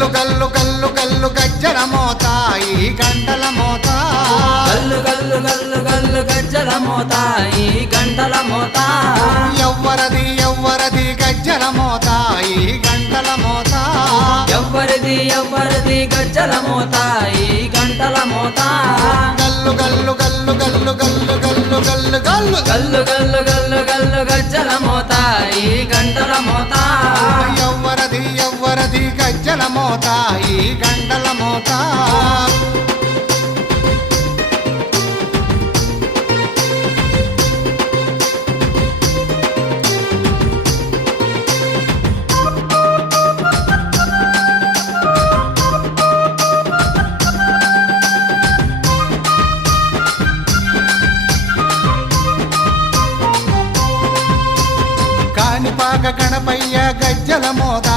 గల్లు గల్లు గల్లు గల్లు గజ్జల మోత ఈ గంటల మోత గల్లు గల్లు గల్లు గల్లు గజ్జల మోత ఈ గంటల మోత ఎవ్వరది ఎవ్వరది గజ్జల మోత ఈ గంటల మోత ఎవ్వరిది ఎవ్వరిది గజ్జల మోత ఈ గంటల మోత గల్లు గల్లు గల్లు గల్లు గల్లు గల్లు గల్లు గల్లు గల్లు గల్లు గల్లు గల్లు గజ్జల మోత ఈ గంటల మోత ఎవ్వరది ఎవ్వరది గజ్జల మోత ఈ గంటల మోత కాణిపాక గణపయ్య గజ్జల మోత